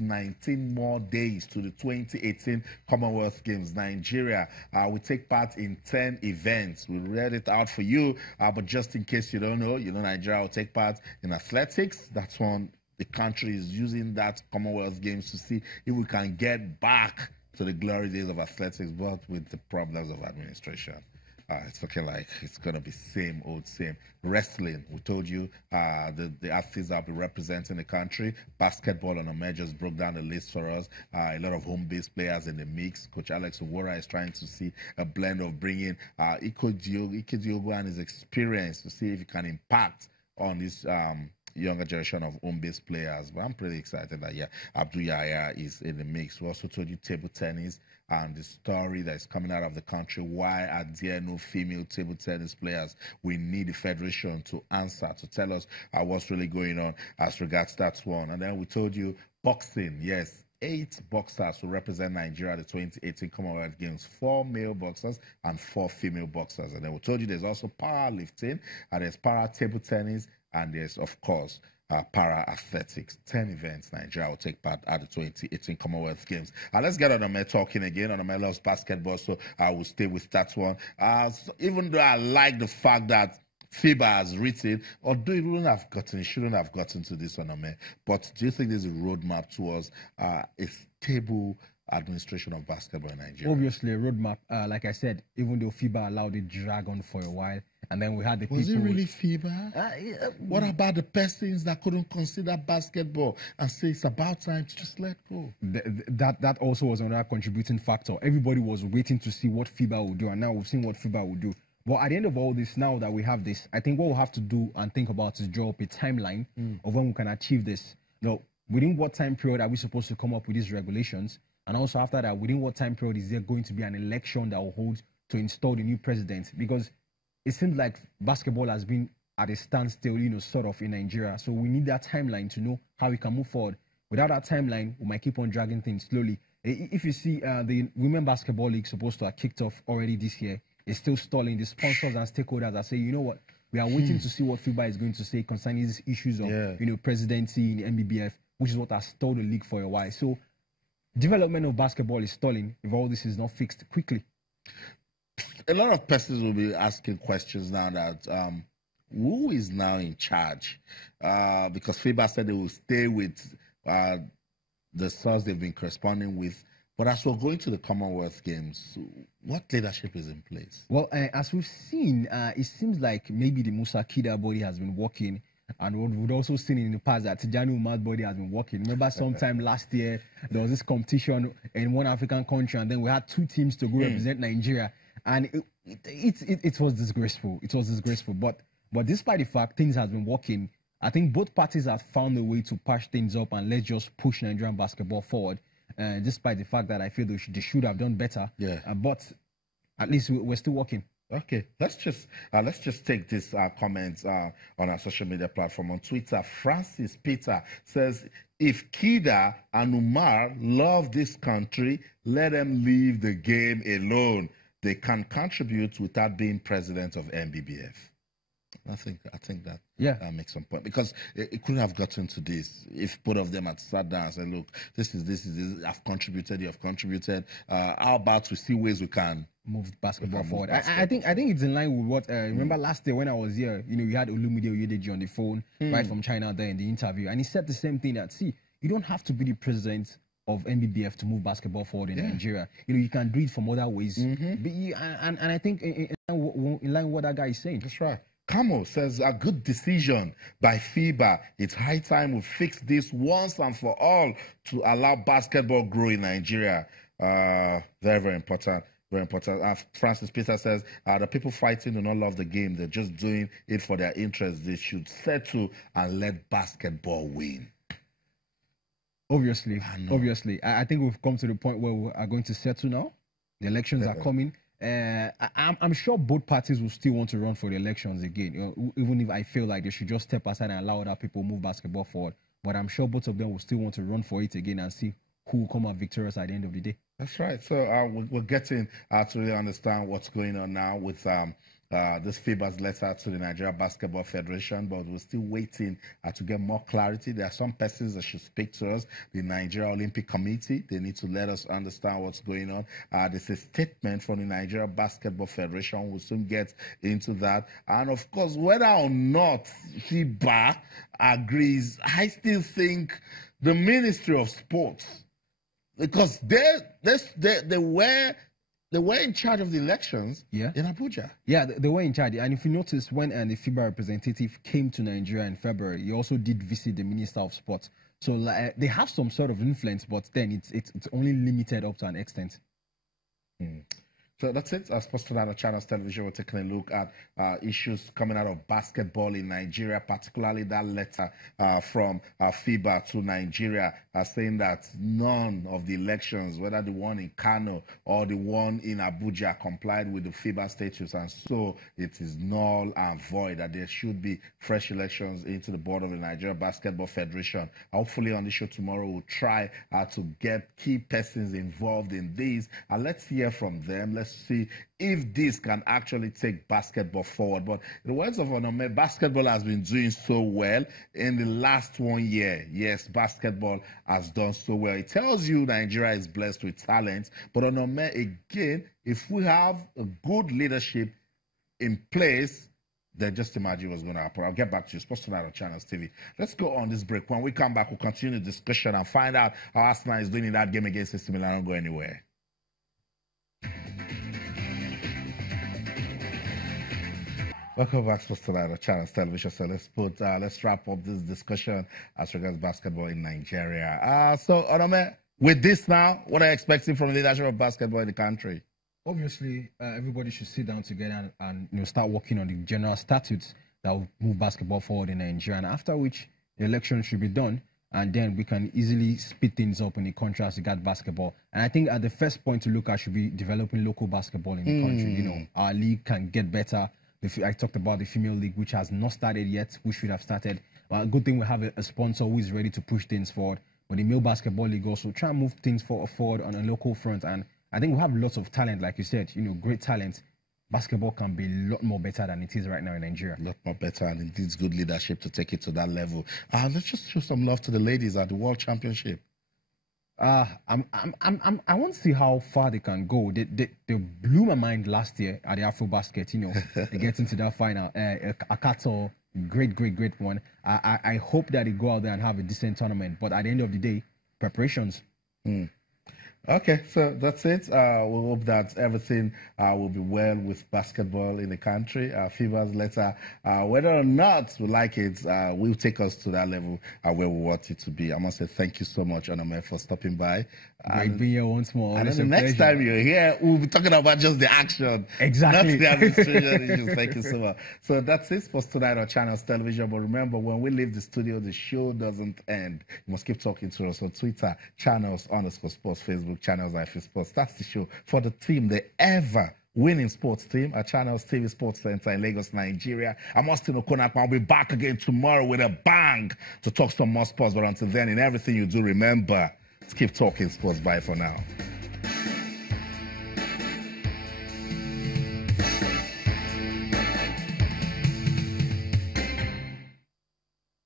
19 more days to the 2018 Commonwealth Games. Nigeria will take part in 10 events. We read it out for you, but just in case you don't know, Nigeria will take part in athletics. That's one the country is using that Commonwealth Games to see if we can get back to the glory days of athletics, but with the problems of administration. It's looking like it's going to be same old same. Wrestling, we told you the athletes that will be representing the country. Basketball and Omer just broke down the list for us. A lot of home-based players in the mix. Coach Alex Owora is trying to see a blend of bringing Ike Diogo and his experience to see if he can impact on this younger generation of home-based players. But I'm pretty excited that, yeah, Abdul Yahya is in the mix. We also told you table tennis and the story that is coming out of the country. Why are there no female table tennis players? We need the federation to answer, to tell us what's really going on as regards that one. And then we told you boxing, yes. 8 boxers will represent Nigeria at the 2018 Commonwealth Games. 4 male boxers and 4 female boxers. And then we told you there's also powerlifting, and there's para table tennis, and there's, of course, para athletics. 10 events Nigeria will take part at the 2018 Commonwealth Games. Let's get Onome talking again. Onome loves basketball, so I will stay with that one. So even though I like the fact that FIBA has written, although it shouldn't have gotten to this Onome, but do you think there's a roadmap towards a stable administration of basketball in Nigeria? Obviously, a roadmap. Like I said, even though FIBA allowed it drag on for a while, and then we had the Was people. Was it really FIBA? What about the persons that couldn't consider basketball and say it's about time to just let go? That also was another contributing factor. Everybody was waiting to see what FIBA would do, and now we've seen what FIBA will do. But at the end of all this, now that we have this, I think what we'll have to do and think about is draw up a timeline of when we can achieve this. Now, within what time period are we supposed to come up with these regulations? And also after that, within what time period is there going to be an election that will hold to install the new president? Because it seems like basketball has been at a standstill, sort of in Nigeria. So we need that timeline to know how we can move forward. Without that timeline, we might keep on dragging things slowly. If you see the Women Basketball League supposed to have kicked off already this year, it's still stalling. The sponsors and stakeholders are saying, you know what, we are waiting to see what FIBA is going to say concerning these issues of, presidency in the NBBF, which is what has stalled the league for a while. So development of basketball is stalling if all this is not fixed quickly. A lot of persons will be asking questions now that who is now in charge? Because FIBA said they will stay with the source they've been corresponding with. But as we're going to the Commonwealth Games, what leadership is in place? Well, as we've seen, it seems like maybe the Musa Kida body has been working. And we've also seen in the past that Tijani Umar's body has been working. Remember sometime last year, there was this competition in one African country, and then we had 2 teams to go represent Nigeria. And it was disgraceful. It was disgraceful. But despite the fact things have been working, I think both parties have found a way to patch things up and let's just push Nigerian basketball forward. Despite the fact that I feel they should have done better. Yeah. But at least we're still working. Okay, let's just take this comment on our social media platform. On Twitter, Francis Peter says, if Kida and Umar love this country, let them leave the game alone. They can contribute without being president of NBBF. I think that makes some point, because it couldn't have gotten to this if both of them had sat down and said, look, this is I've contributed, you have contributed. How about we see ways we can move basketball forward? I think it's in line with what remember last year when I was here, you had Olumide Oyedeji on the phone right from China there in the interview, and he said the same thing, that see, you don't have to be the president of NBBF to move basketball forward in Nigeria. You can do it from other ways. And I think in line with what that guy is saying. That's right. Camo says, a good decision by FIBA. It's high time we fix this once and for all to allow basketball grow in Nigeria. Very, very important. Very important. Francis Peter says, the people fighting do not love the game. They're just doing it for their interests. They should settle and let basketball win. Obviously. I think we've come to the point where we are going to settle now. The elections are coming. I'm sure both parties will still want to run for the elections again, even if I feel like they should just step aside and allow other people move basketball forward. But I'm sure both of them will still want to run for it again and see who will come out victorious at the end of the day. That's right. So we're getting to really understand what's going on now with this FIBA's letter to the Nigeria Basketball Federation, but we're still waiting to get more clarity. There are some persons that should speak to us. The Nigeria Olympic Committee, they need to let us understand what's going on. There's a statement from the Nigeria Basketball Federation. We'll soon get into that. And of course, whether or not FIBA agrees, I still think the Ministry of Sports, because they were in charge of the elections in Abuja. Yeah, they were in charge. And if you notice, when the FIBA representative came to Nigeria in February, he also did visit the Minister of Sports. So they have some sort of influence, but then it's only limited up to an extent. So that's it. As posted on the Channels Television, we're taking a look at issues coming out of basketball in Nigeria, particularly that letter from FIBA to Nigeria saying that none of the elections, whether the one in Kano or the one in Abuja, complied with the FIBA statutes, and so it is null and void, that there should be fresh elections into the board of the Nigeria Basketball Federation. Hopefully on the show tomorrow, we'll try to get key persons involved in these, and let's hear from them. Let's see if this can actually take basketball forward. But in the words of Onome, basketball has been doing so well in the last 1 year. Yes, basketball has done so well. It tells you Nigeria is blessed with talent. But Onome, again, if we have a good leadership in place, then just imagine what's going to happen. I'll get back to you. Sports Tonight on Channels TV. Let's go on this break. When we come back, we'll continue the discussion and find out how Arsenal is doing in that game against AC Milan. Don't go anywhere. Welcome back to the Channels Television. So let's wrap up this discussion as regards basketball in Nigeria. So Onome, with this now, what are you expecting from the leadership of basketball in the country? Obviously, everybody should sit down together and start working on the general statutes that will move basketball forward in Nigeria. And after which, the election should be done, and then we can easily speed things up in the country as regards basketball. And I think at the first point to look at should be developing local basketball in the country. You know, our league can get better. I talked about the female league, which has not started yet, which should have started. Good thing we have a sponsor who is ready to push things forward. But the male basketball league also try and move things forward on a local front. And I think we have lots of talent, like you said, you know, great talent. Basketball can be a lot more better than it is right now in Nigeria. A lot more better, and it needs good leadership to take it to that level. Let's just show some love to the ladies at the World Championship. I want to see how far they can go. They blew my mind last year at the Afro Basket. You know, they get into that final. Akato, great one. I hope that they go out there and have a decent tournament. But at the end of the day, preparations. Okay, so that's it. We hope that everything will be well with basketball in the country. FIBA's letter, whether or not we like it, will take us to that level where we want it to be. I must say thank you so much, Onome, for stopping by. Great being here once more. And then the next time you're here, we'll be talking about just the action. Exactly. Not the administration issues. Thank you so much. So that's it for tonight on Channels Television. But remember, when we leave the studio, the show doesn't end. You must keep talking to us on Twitter, Channels_Sports, Facebook, Channels_Sports. That's the show for the team, the ever winning sports team at Channels TV Sports Center in Lagos, Nigeria. I'm Austin Okonakwa. I'll be back again tomorrow with a bang to talk some more sports. But until then, in everything you do, remember, keep talking sports. Bye for now.